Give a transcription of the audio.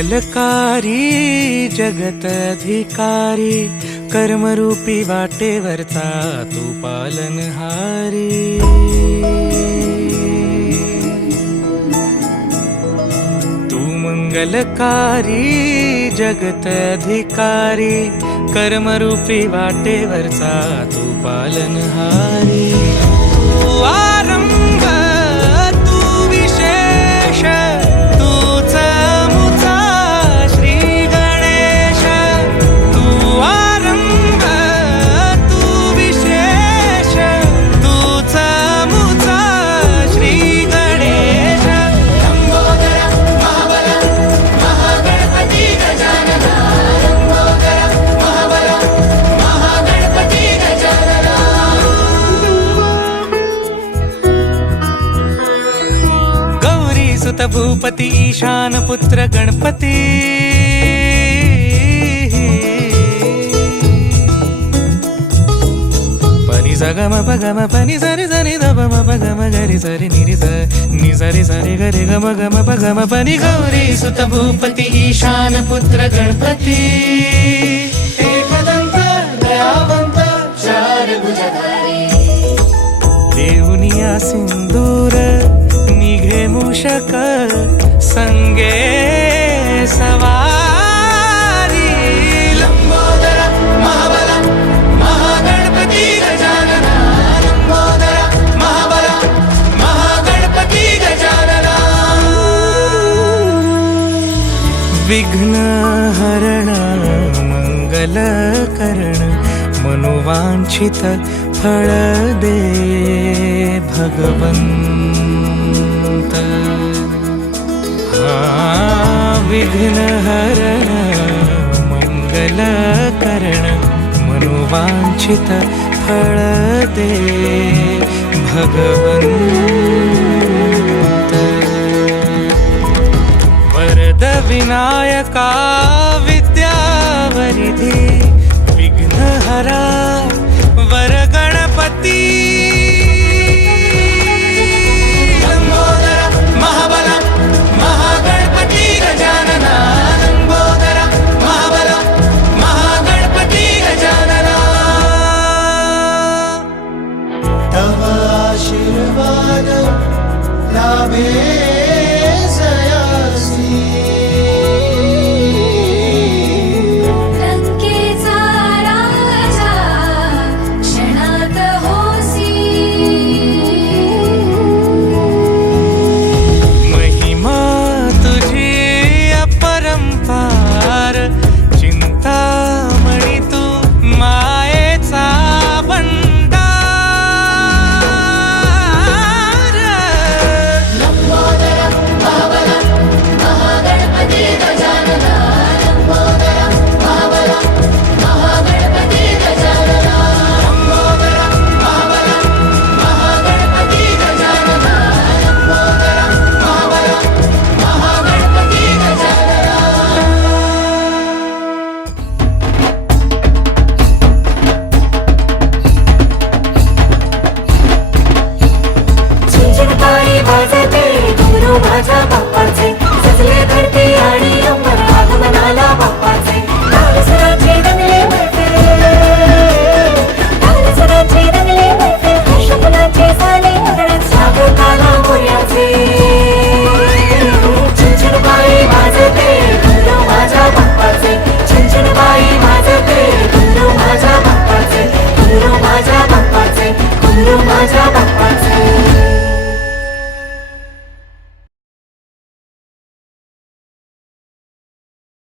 मंगलकारी जगत अधिकारी, कर्मरूपी वाटेवरचा तू पालनहारी। तू मंगलकारी जगत अधिकारी, कर्मरूपी वाटेवरचा तू पालनहारी। तू आरंभ तू विशेष, तूच मुचा श्री गणेश। तू आरंभ तू विशेष, तूच मुचा श्री गणेश। लंबोदर महाबल महागणपती गजानना, लंबोदर महाबल महागणपती गजानना। गौरी सुत भूपती ईशान पुत्र गणपती, पनी सगम पगम पनी सरि सरि ध म पगम गरि सरि निरि स नि सरि सरि गरि गम गम पगम पनी। गौरी सुत भूपती ईशान पुत्र गणपती, एकदंत दयावंत चार भुजधारी। देऊनिया सिंदूर निघे मूषक, संगे सवारी। लंबोदर महाबल महागणपती गजानना, लंबोदर महाबल महागणपती गजानना। विघ्न हरण मंगल करण, मनोवांछित फळ दे भगवंत। विघ्न हरण मंगल करण, मनोवांछित फळ दे भगवंत। वरद विनायका विद्यावरिधी, विघ्नहरा वर गणपती। लंबोदर महाबल महागणपती गजानना, लंबोदर महाबल महागणपती गजानना। तव आशीर्वाद लाभे जया,